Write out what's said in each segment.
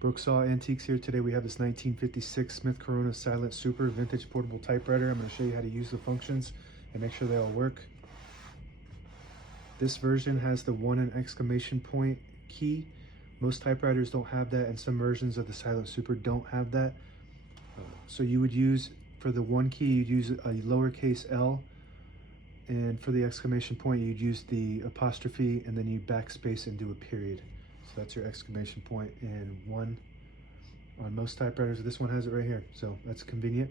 Brooksaw Antiques here. Today we have this 1956 Smith Corona Silent Super vintage portable typewriter. I'm going to show you how to use the functions and make sure they all work. This version has the 1 and exclamation point key. Most typewriters don't have that, and some versions of the Silent Super don't have that. So you would use, for the 1 key, you'd use a lowercase L, and for the exclamation point, you'd use the apostrophe, and then you backspace and do a period. So that's your exclamation point and 1 on most typewriters. This one has it right here, so that's convenient.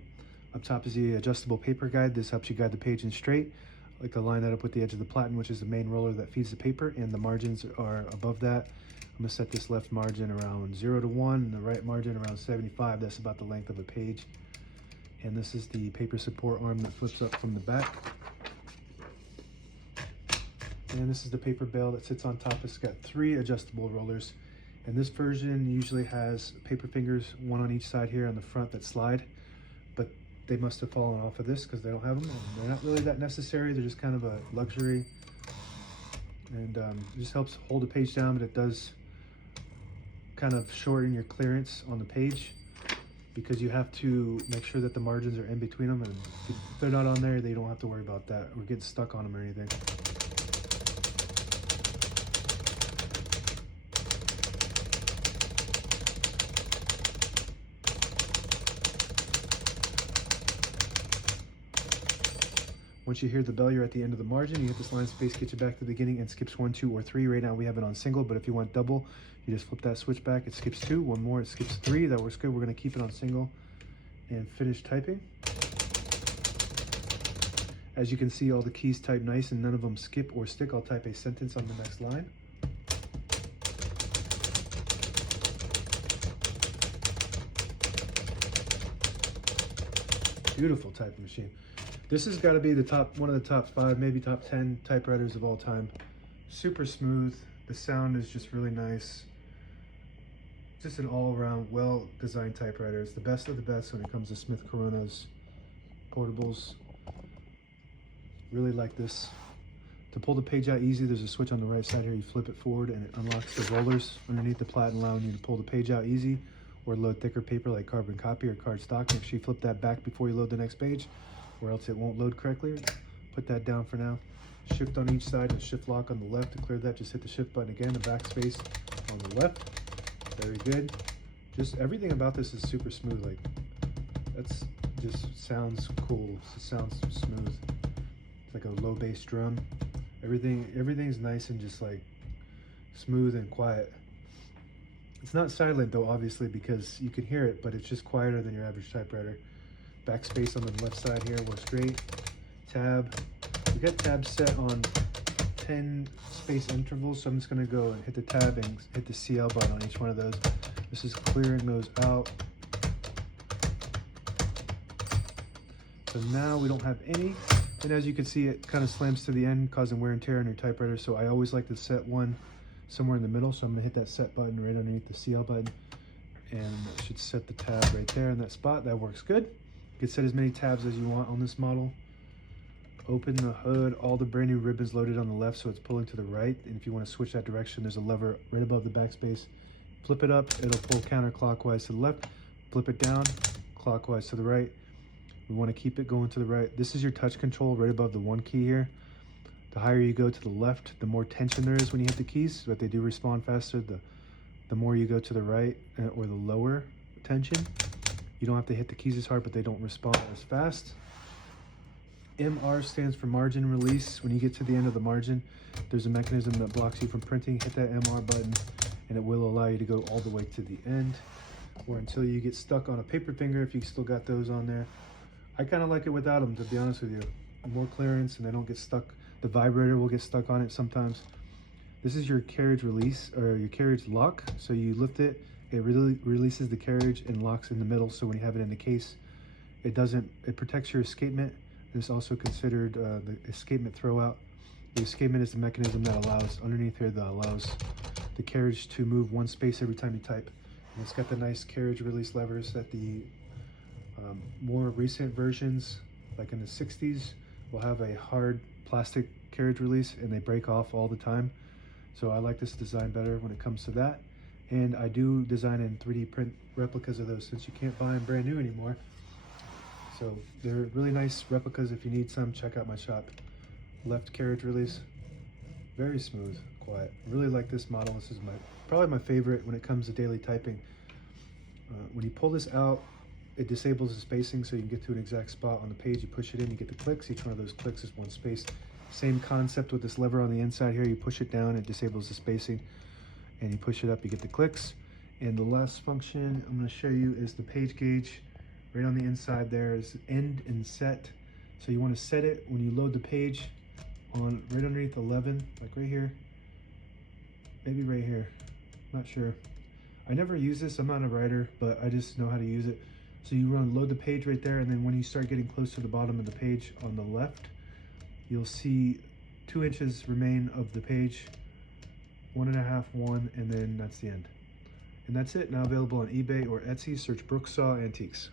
Up top is the adjustable paper guide. This helps you guide the page in straight. I like to line that up with the edge of the platen, which is the main roller that feeds the paper, and the margins are above that. I'm gonna set this left margin around 0 to 1, and the right margin around 75. That's about the length of a page. And this is the paper support arm that flips up from the back. And this is the paper bale that sits on top. It's got 3 adjustable rollers. And this version usually has paper fingers, 1 on each side here on the front that slide, but they must have fallen off of this because they don't have them. And they're not really that necessary. They're just kind of a luxury. And it just helps hold the page down, but it does kind of shorten your clearance on the page because you have to make sure that the margins are in between them. And if they're not on there, they don't have to worry about that or get stuck on them or anything. Once you hear the bell, you're at the end of the margin. You hit this line space, get you back to the beginning, and skips 1, 2, or 3. Right now we have it on single, but if you want double, you just flip that switch back. It skips 2, 1 more, it skips 3. That works good. We're gonna keep it on single and finish typing. As you can see, all the keys type nice and none of them skip or stick. I'll type a sentence on the next line. Beautiful typing machine. This has got to be one of the top 5, maybe top 10 typewriters of all time. Super smooth. The sound is just really nice. Just an all-around, well-designed typewriter. It's the best of the best when it comes to Smith Corona's portables. Really like this. To pull the page out easy, there's a switch on the right side here. You flip it forward and it unlocks the rollers underneath the platen, allowing you to pull the page out easy or load thicker paper like carbon copy or cardstock. Make sure you flip that back before you load the next page, or else it won't load correctly. Put that down for now. Shift on each side and shift lock on the left. To clear that, just hit the shift button again, the backspace on the left. Very good. Just everything about this is super smooth. Like, that's just sounds cool. It sounds smooth. It's like a low bass drum. Everything's nice and just like smooth and quiet. It's not silent though, obviously, because you can hear it, but it's just quieter than your average typewriter. Backspace on the left side here works great. Tab. We got tabs set on 10 space intervals, so I'm just going to go and hit the tab and hit the CL button on each one of those. This is clearing those out. So now we don't have any, and as you can see, it kind of slams to the end, causing wear and tear on your typewriter. So I always like to set one somewhere in the middle, so I'm going to hit that set button right underneath the CL button, and it should set the tab right there in that spot. That works good. You can set as many tabs as you want on this model. Open the hood, all the brand new ribbons loaded on the left, so it's pulling to the right. And if you want to switch that direction, there's a lever right above the backspace. Flip it up, it'll pull counterclockwise to the left. Flip it down, clockwise to the right. We want to keep it going to the right. This is your touch control right above the 1 key here. The higher you go to the left, the more tension there is when you hit the keys, but they do respond faster. The more you go to the right, or the lower tension. You don't have to hit the keys as hard, but they don't respond as fast. MR stands for margin release. When you get to the end of the margin, there's a mechanism that blocks you from printing. Hit that MR button, and it will allow you to go all the way to the end, or until you get stuck on a paper finger if you still got those on there. I kind of like it without them, to be honest with you. More clearance, and they don't get stuck. The vibrator will get stuck on it sometimes. This is your carriage release, or your carriage lock. So you lift it, it really releases the carriage and locks in the middle. So when you have it in the case, it protects your escapement. It's also considered the escapement throwout. The escapement is the mechanism that allows, underneath here, that allows the carriage to move 1 space every time you type. And it's got the nice carriage release levers that the more recent versions, like in the 60s, will have a hard plastic carriage release, and they break off all the time. So I like this design better when it comes to that. And I do design and 3D print replicas of those since you can't buy them brand new anymore. So they're really nice replicas. If you need some, check out my shop. Left carriage release, very smooth, quiet. I really like this model. This is probably my favorite when it comes to daily typing. When you pull this out, it disables the spacing so you can get to an exact spot on the page. You push it in, you get the clicks. Each one of those clicks is one space. Same concept with this lever on the inside here. You push it down, it disables the spacing, and you push it up, you get the clicks. And the last function I'm going to show you is the page gauge. Right on the inside there is end and set. So you want to set it when you load the page on right underneath 11, like right here, maybe right here, not sure. I never use this, I'm not a writer, but I just know how to use it. So you run load the page right there, and then when you start getting close to the bottom of the page on the left, you'll see 2 inches remain of the page, 1.5, 1, and then that's the end. And that's it. Now available on eBay or Etsy. Search Brooksaw Antiques.